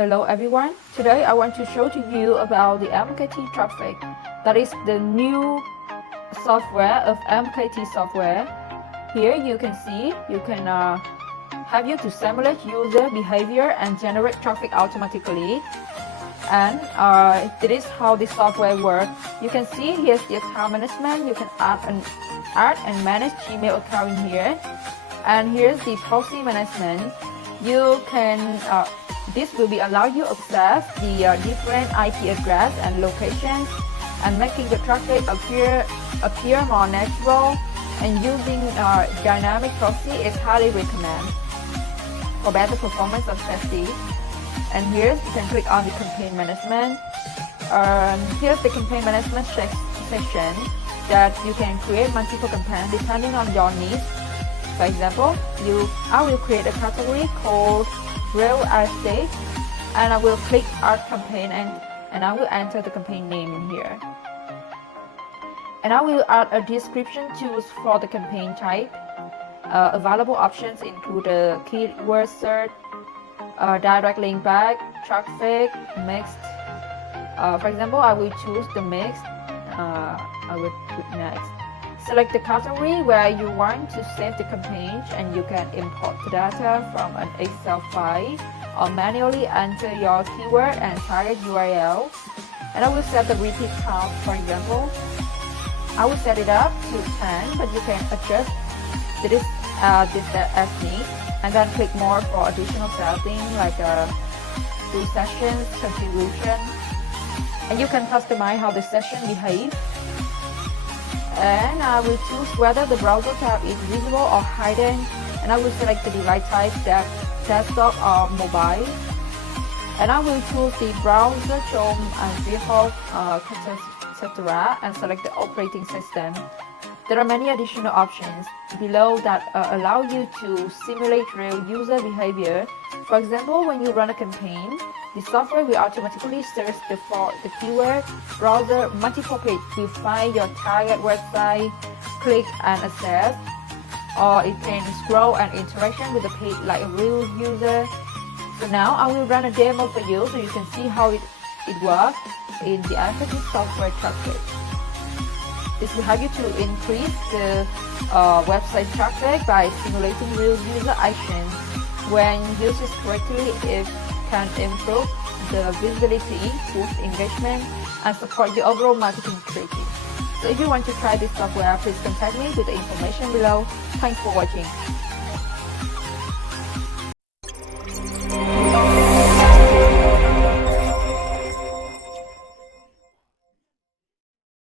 Hello everyone, today I want to show to you about the MKT traffic. That is the new software of MKT Software. Here you can see, you can have you to simulate user behavior and generate traffic automatically. And this is how the software works. You can see here's the account management. You can add and manage Gmail account in here. And here's the proxy management. You can this will be allow you access the different IP address and locations, and making the traffic appear more natural. And using dynamic proxy is highly recommended for better performance of safety. And here you can click on the campaign management. Here's the campaign management section that you can create multiple campaigns depending on your needs. For example, I will create a category called real estate, and I will click add campaign and I will enter the campaign name in here. And I will add a description tools for the campaign type. Available options include the keyword search, direct link back, traffic, mixed. For example, I will choose the mixed. I will click next. Select the category where you want to save the campaign, and you can import the data from an Excel file or manually enter your keyword and target URL. And I will set the repeat count. For example, I will set it up to 10, but you can adjust this as need, and then click more for additional settings like do sessions, configuration, and you can customize how the session behaves. And I will choose whether the browser tab is visible or hidden, and I will select the device type, desktop or mobile, and I will choose the browser, Chrome and Firefox, etc., and select the operating system. There are many additional options below that allow you to simulate real user behavior. For example, when you run a campaign, the software will automatically search for the keyword. Browser multiple page will find your target website, click and access, or it can scroll and interaction with the page like a real user. So now I will run a demo for you so you can see how it works in the MKT Software Channel. This will help you to increase the website traffic by simulating real user actions. When used correctly, it can improve the visibility, boost engagement, and support your overall marketing strategy. So if you want to try this software, please contact me with the information below. Thanks for watching.